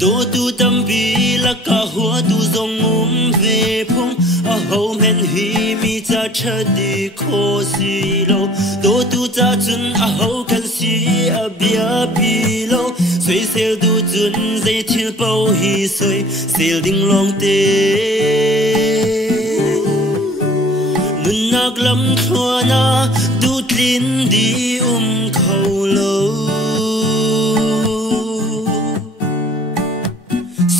Đô tu tâm vì là cả hoa tu dòng về phong a hậu men hi mi cha cha đi khó xì lâu đô tu cha chun a hậu kan si a bia pi lâu xoay xel tu chun dây thiên bao hi xoay xel đinh long tê nun nạc lâm thua na tu tlin đi khâu lâu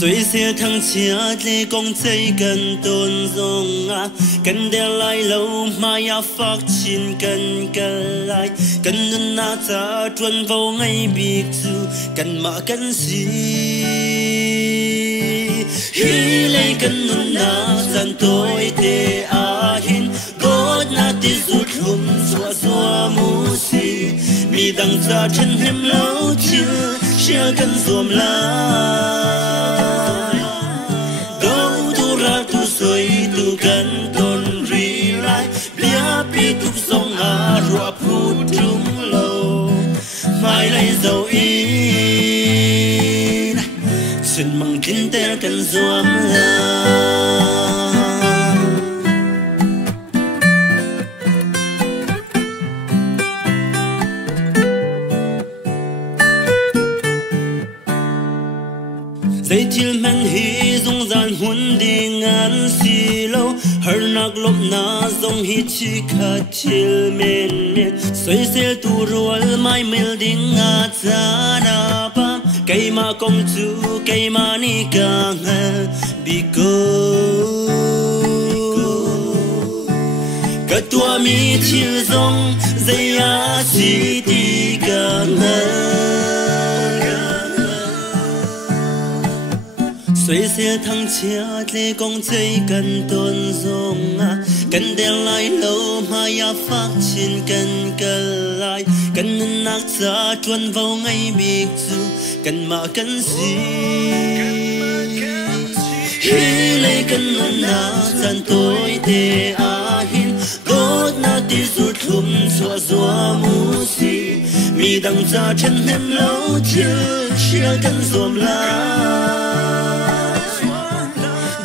xoay xe thăng chia lê công xây gần tôn dòng à cần đeo lại lâu mà ya phát triển cần lại cần nên na cha chuẩn vào ngay biệt chu cần mà cần gì hi lấy cần nên na dần tôi để hin God na ti rút hum xóa xóa mu si mi đằng cha chân hem lâu chưa chia cần zoom lại đâu tu ra tu soi tu cần tôn ri lại bia pi tu song a rua phut trung lâu mai lấy dầu in xin mong tin ter cần zoom lại dây chill men hi dung gian hun đi ngàn xì lâu hở nạc lốp na dòng hi chi khát chill men xoay xe tu rual mai mel đi ngã cha na pam cây ma công chu cây ma ni càng biko cả tua mi chill dòng dây a chi đi càng xoay xe thăng chia lê công xây cần tôn dòng à cần đeo lại lâu mà ya phát triển cần lại cần nên nạc cha chuẩn vào ngay biệt chu cần mà cần gì hi lấy cần nên na dần tôi để hin tốt na ti rút thum xóa xóa mu si mi đằng cha chân hem lâu chưa chia cần zoom lại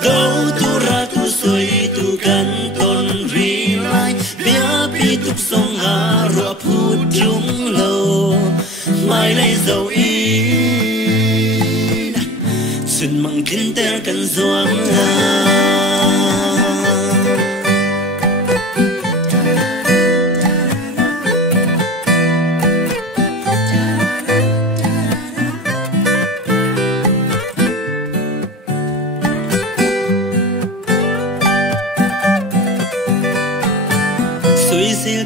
đâu tu ra tu soi tu cần tôn ri lại bia pi tu song a rua phut trung lâu mai lấy dầu in xin mong tin ter cần zoom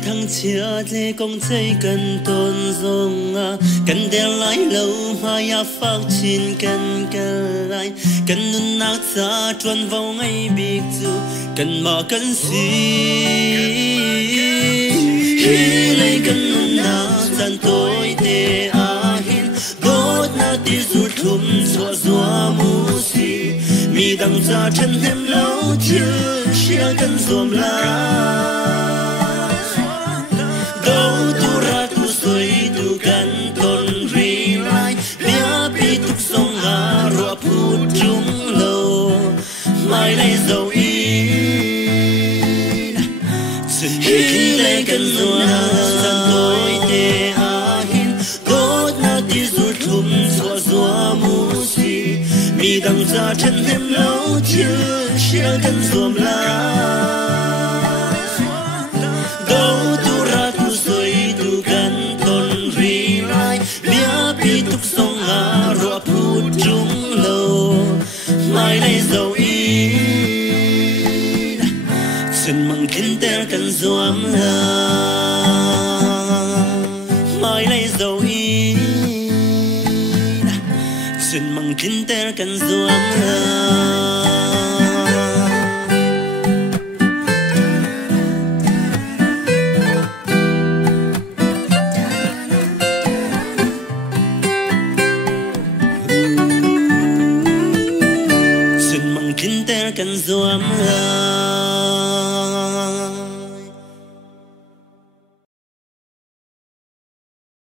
thăng chia lê công xây cần tôn dòng à cần đeo lại lâu mà ya phát triển cần lại cần nên nạc cha chuẩn vào ngay biệt chu cần mà cần gì hi lấy cần nên na dần tôi để hin God na ti rút thum xóa xóa mu si mi đằng cha chân hem lâu chưa chia cần zoom lại đâu tu ra tu soi tu cần tôn ri lại bia pi tu song a rua phut trung lâu mai lấy dầu in xin hi lấy cần zoom tôi để hin God na ti rút thum xóa xóa mu si mi đằng cha chân hem lâu chưa chia cần zoom lại đâu tu ra tu soi tu cần tôn ri lại bia pi tu song a rua phut trung lâu mai lấy dầu in xin mong tin ter cần zoom lại mai lấy dầu in xin mong tin ter cần zoom lại cần zoom lại